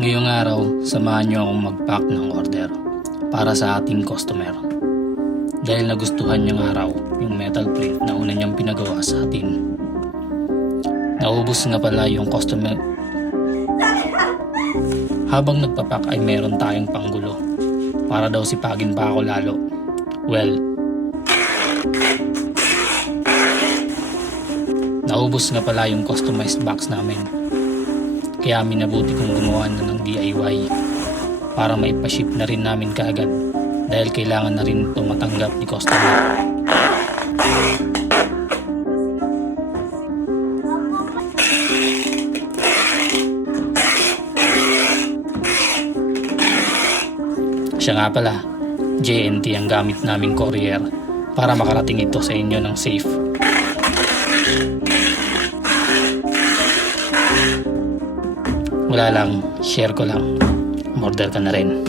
Ngayong araw, samahan niyo akong mag-pack ng order para sa ating customer. Dahil nagustuhan niyang araw yung metal plate na una niyang pinagawa sa atin. Naubos nga pala yung customer. Habang nagpapak ay meron tayong panggulo para daw sipagin pa ako lalo. Well, naubos nga pala yung customized box namin. Kaya minabuti kong gumawa na ng DIY para maipaship na rin namin kaagad dahil kailangan na rin ito matanggap ni customer. Siya nga pala, JNT ang gamit naming courier para makarating ito sa inyo ng safe. Wala lang, share ko lang. Order ka na rin.